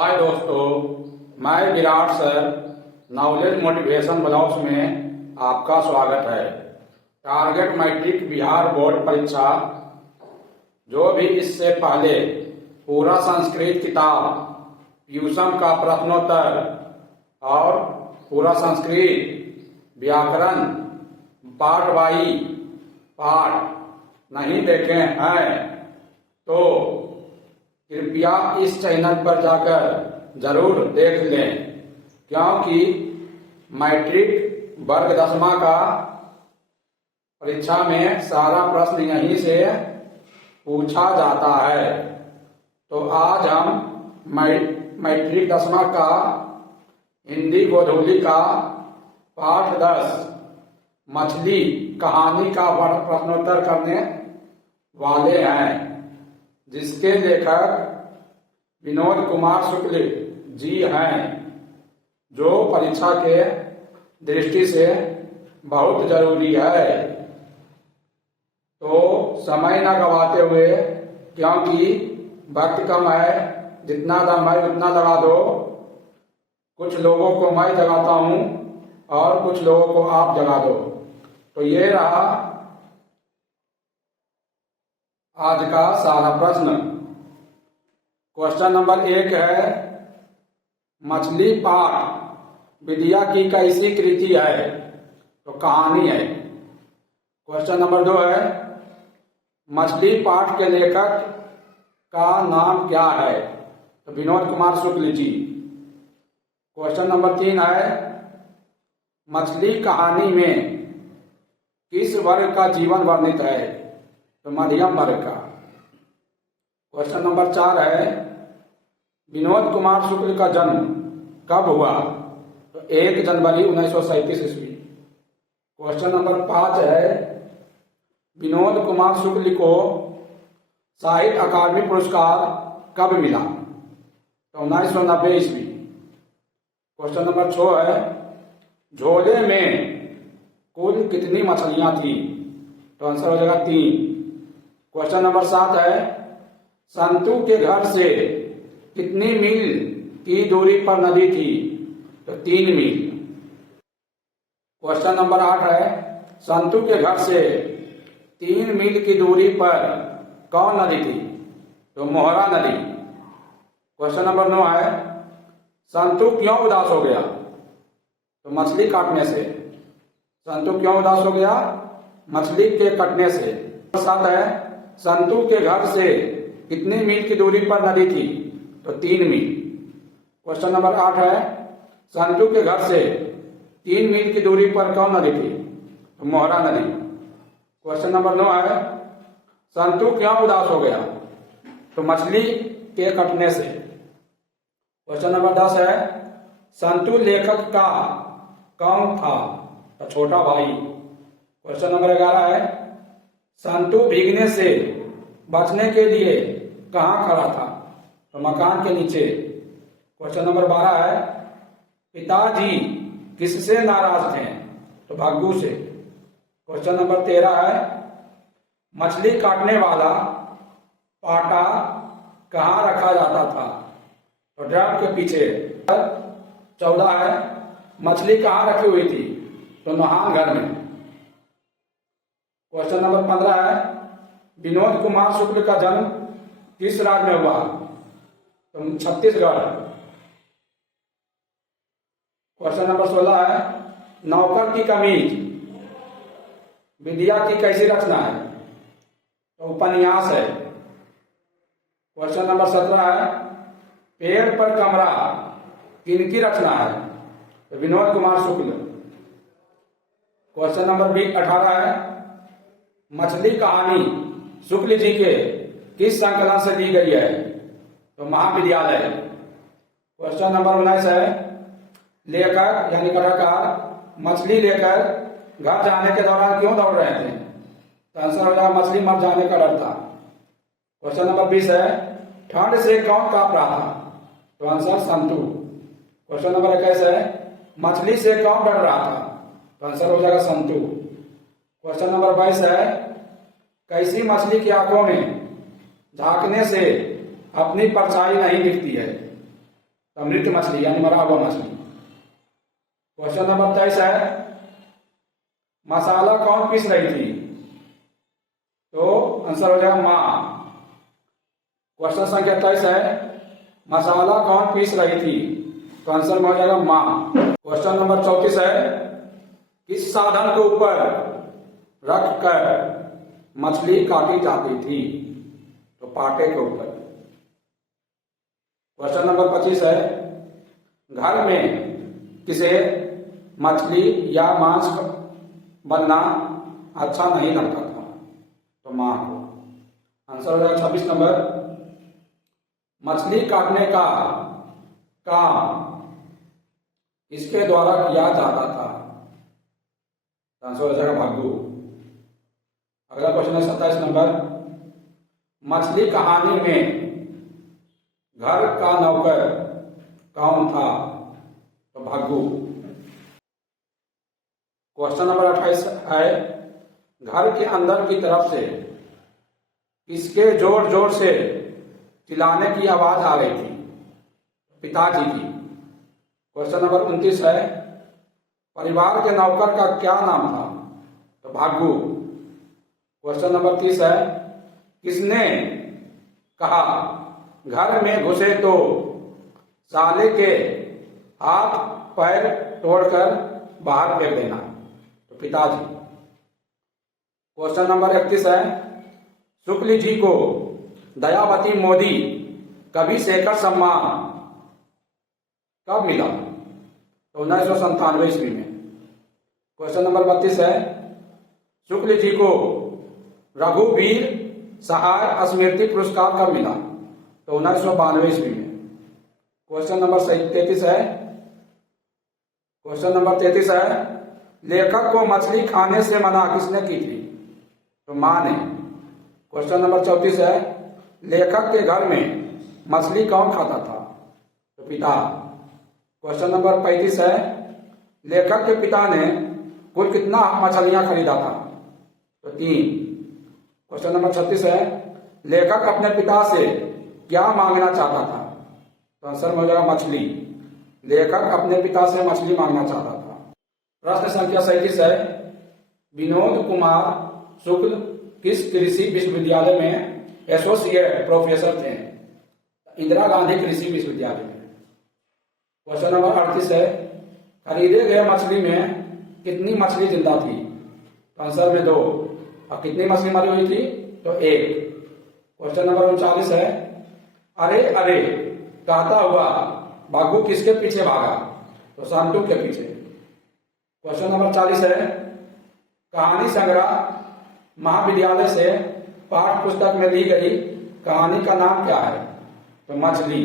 हाय दोस्तों, मैं Virat sir knowledge motivation blogs में आपका स्वागत है। टारगेट मैट्रिक बिहार बोर्ड परीक्षा जो भी इससे पहले पूरा संस्कृत किताब, ट्यूशन का प्रश्नोत्तर और पूरा संस्कृत व्याकरण पाठ बाई पाठ नहीं देखे हैं तो कृपया इस चैनल पर जाकर जरूर देख लें, क्योंकि मैट्रिक वर्ग 10वां का परीक्षा में सारा प्रश्न यहीं से पूछा जाता है। तो आज हम मैट्रिक 10वां का हिंदी गोधूली का पाठ 10 मछली कहानी का प्रश्नोत्तर करने वाले हैं, जिसके लेखक विनोद कुमार शुक्ल जी हैं, जो परीक्षा के दृष्टि से बहुत जरूरी है। तो समय न गवाते हुए, क्योंकि वक्त कम है, जितना दम है उतना लगा दो। कुछ लोगों को मैं जगाता हूँ और कुछ लोगों को आप जगा दो। तो ये रहा आज का सारा प्रश्न। क्वेश्चन नंबर 1 है, मछली पाठ विद्या की कैसी कृति है? तो कहानी है। क्वेश्चन नंबर 2 है, मछली पाठ के लेखक का नाम क्या है? तो विनोद कुमार शुक्ल जी। क्वेश्चन नंबर 3 है, मछली कहानी में किस वर्ग का जीवन वर्णित है? तो मध्यम वर्ग का। क्वेश्चन नंबर 4 है, विनोद कुमार शुक्ल का जन्म कब हुआ? तो 1 जनवरी 1937 ईस्वी। क्वेश्चन नंबर 5 है, विनोद कुमार शुक्ल को साहित्य अकादमी पुरस्कार कब मिला? तो 1990 ईस्वी। क्वेश्चन नंबर 6 है, झोले में कुल कितनी मछलियां थी? तो आंसर हो जाएगा 3। क्वेश्चन नंबर 7 है, संतू के घर से कितनी मील की दूरी पर नदी थी? तो 3 मील। क्वेश्चन नंबर 8 है, संतू के घर से 3 मील की दूरी पर कौन नदी थी? तो मोहरा नदी। क्वेश्चन नंबर 9 है, संतू क्यों उदास हो गया? तो मछली काटने से। संतू क्यों उदास हो गया? मछली के कटने से। 7 है, संतू के घर से कितनी मील की दूरी पर नदी थी? तो 3 मील। क्वेश्चन नंबर 8 है, संतू के घर से 3 मील की दूरी पर कौन नदी थी? तो मोहरा नदी। क्वेश्चन नंबर 9 है, संतू क्यों उदास हो गया? तो मछली के कटने से। क्वेश्चन नंबर 10 है, संतू लेखक का कौन था? तो छोटा भाई। क्वेश्चन नंबर 11 है, संतू भीगने से बचने के लिए कहाँ खड़ा था? तो मकान के नीचे। क्वेश्चन नंबर 12 है, पिताजी किससे नाराज थे? तो भग्गू से। क्वेश्चन नंबर 13 है, मछली काटने वाला पाटा कहाँ रखा जाता था? तो ड्रम के पीछे। 14 है, मछली कहाँ रखी हुई थी? तो नहान घर में। क्वेश्चन नंबर 15 है, विनोद कुमार शुक्ल का जन्म किस राज्य में हुआ? तो छत्तीसगढ़। क्वेश्चन नंबर 16 है, नौकर की कमीज विद्या की कैसी रचना है? तो उपन्यास है। क्वेश्चन नंबर 17 है, पेड़ पर कमरा किनकी रचना है? तो विनोद कुमार शुक्ल। क्वेश्चन नंबर 18 है, मछली कहानी शुक्ल जी के किस संकलन से ली गई है? तो महाविद्यालय। क्वेश्चन नंबर 19 है, लेखक यानी कथाकार मछली लेकर घर जाने के दौरान क्यों दौड़ रहे थे? तो आंसर हो जाएगा मछली मर जाने का डर था। क्वेश्चन नंबर 20 है, ठंड से कौन कांप रहा था? तो आंसर संतू। क्वेश्चन नंबर 21 है, मछली से कौन डर रहा था? तो आंसर हो जाएगा संतू। क्वेश्चन नंबर 22 है, कैसी मछली की आंखों में झांकने से अपनी परछाई नहीं दिखती है? तो मृत मछली यानी मरा हुआ मछली। क्वेश्चन नंबर 23 है, मसाला कौन पीस रही थी? तो आंसर हो जाएगा माँ। क्वेश्चन संख्या 23 है, मसाला कौन पीस रही थी? तो आंसर में हो जाएगा माँ। क्वेश्चन नंबर 34 है, किस साधन के ऊपर रख कर मछली काटी जाती थी? तो पाटे के ऊपर। क्वेश्चन नंबर 25 है, घर में किसे मछली या मांस बनना अच्छा नहीं लगता था? तो मां को। आंसर हो जाएगा 26 नंबर, मछली काटने का काम इसके द्वारा किया जाता था? आंसर हो जाएगा भागू। अगला क्वेश्चन है 27 नंबर, मछली कहानी में घर का नौकर कौन था? तो भागू। क्वेश्चन नंबर 28 है, घर के अंदर की तरफ से किसके जोर जोर से चिल्लाने की आवाज आ रही थी? पिताजी की। क्वेश्चन नंबर 29 है, परिवार के नौकर का क्या नाम था? तो भागू। क्वेश्चन नंबर 30 है, किसने कहा घर में घुसे तो साले के हाथ पैर तोड़कर बाहर फेंक देना? तो पिताजी। क्वेश्चन नंबर 31 है, शुक्ल जी को दयावती मोदी कवि शेखर सम्मान कब मिला? तो 1997 ईस्वी में। क्वेश्चन नंबर 32 है, शुक्ल जी को रघुवीर सहाय स्मृति पुरस्कार कब मिला? तो 1992 ईस्वी में। क्वेश्चन नंबर 33 है, क्वेश्चन नंबर 33 है, लेखक को मछली खाने से मना किसने की थी? तो मां ने। क्वेश्चन नंबर 34 है, लेखक के घर में मछली कौन खाता था? तो पिता। क्वेश्चन नंबर 35 है, लेखक के पिता ने कुल कितना मछलियां खरीदा था? तो 3। क्वेश्चन नंबर 36 है, लेखक अपने पिता से क्या मांगना चाहता था? तो आंसर में हो जाएगा मछली। लेखक अपने पिता से मछली मांगना चाहता था। प्रश्न संख्या 37 है, विनोद कुमार शुक्ल किस कृषि विश्वविद्यालय में एसोसिएट प्रोफेसर थे? इंदिरा गांधी कृषि विश्वविद्यालय में। क्वेश्चन नंबर 38 है, खरीदे गए मछली में कितनी मछली जिंदा थी? तो आंसर में 2। और कितनी मछली मरी हुई थी? तो 1। क्वेश्चन नंबर 39 है, अरे अरे कहता हुआ भागू किसके पीछे भागा? तो सांटू के पीछे। क्वेश्चन नंबर 40 है, कहानी संग्रह महाविद्यालय से पाठ पुस्तक में दी गई कहानी का नाम क्या है? तो मछली।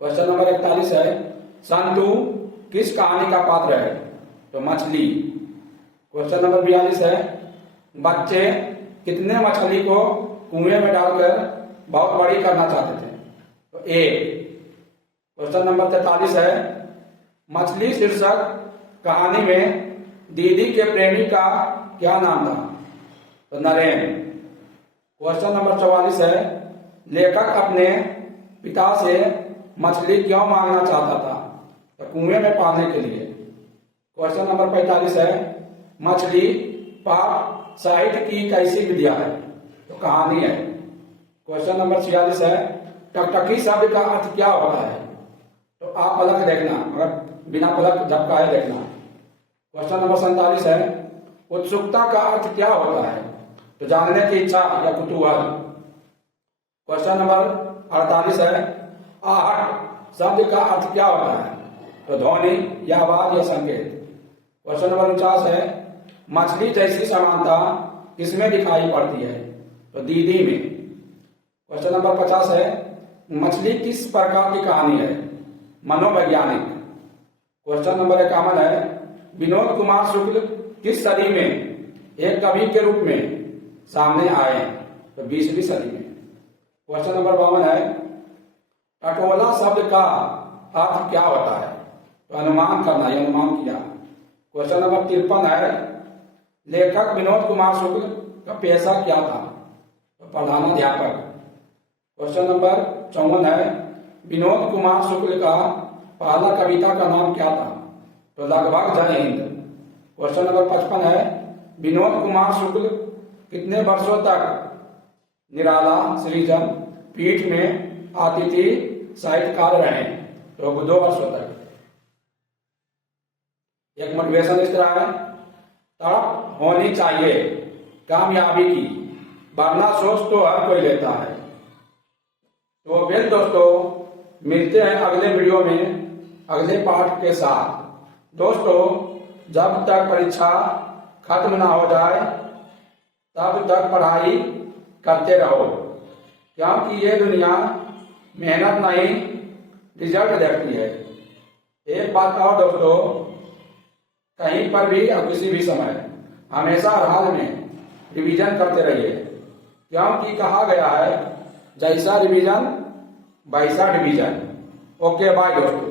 क्वेश्चन नंबर 41 है, संतू किस कहानी का पात्र है? तो मछली। क्वेश्चन नंबर 42 है, बच्चे कितने मछली को कुएं में डालकर बहुत बड़ी करना चाहते थे? तो 1। क्वेश्चन नंबर 43 है, मछली शीर्षक कहानी में दीदी के प्रेमी का क्या नाम था? तो नरेन। क्वेश्चन नंबर 44 है, लेखक अपने पिता से मछली क्यों मांगना चाहता था? तो कुएं में पालने के लिए। क्वेश्चन नंबर 45 है, मछली पाठ साहित्य की कैसी विद्या है? तो कहानी है। क्वेश्चन नंबर 46 है, टकटकी शब्द का अर्थ क्या होता है? तो आप पलक देखना, अगर बिना पलक झपकाए देखना। क्वेश्चन नंबर 47 है, उत्सुकता का अर्थ क्या होता है? तो जानने की इच्छा या कुतूहल। क्वेश्चन नंबर 48 है, आहट शब्द का अर्थ क्या होता है? तो ध्वनि या आवाज या संकेत। क्वेश्चन नंबर 49 है, मछली जैसी समानता किसमें दिखाई पड़ती है? तो दीदी में। क्वेश्चन नंबर 50 है, मछली किस प्रकार की कहानी है? मनोवैज्ञानिक। क्वेश्चन नंबर 51 है, विनोद कुमार शुक्ल किस सदी में एक कवि के रूप में सामने आए? तो 20वीं सदी में। क्वेश्चन नंबर 52 है, टटोला शब्द का अर्थ क्या होता है? तो अनुमान करना या अनुमान किया। क्वेश्चन नंबर 53 है, लेखक विनोद कुमार शुक्ल का पेशा क्या था? तो प्रधानाध्यापक। क्वेश्चन नंबर 54 है, विनोद कुमार शुक्ल का पहला कविता का नाम क्या था? तो लगभग जय हिंद। क्वेश्चन नंबर 55 है, विनोद कुमार शुक्ल कितने वर्षों तक निराला सृजन पीठ में अतिथि साहित्यकार रहे? तो 2 वर्षों तक। एक मोटिवेशन इस तरह है, तड़प होनी चाहिए कामयाबी की, वरना सोच तो हर कोई लेता है। तो वेल दोस्तों, मिलते हैं अगले वीडियो में अगले पाठ के साथ। दोस्तों, जब तक परीक्षा खत्म ना हो जाए तब तक पढ़ाई करते रहो, क्योंकि ये दुनिया मेहनत नहीं रिजल्ट देखती है। एक बात और दोस्तों, कहीं पर भी और किसी भी समय हमेशा हर हाल में रिवीजन करते रहिए, क्योंकि कहा गया है जैसा रिवीजन वैसा डिवीजन। ओके बाय दोस्तों।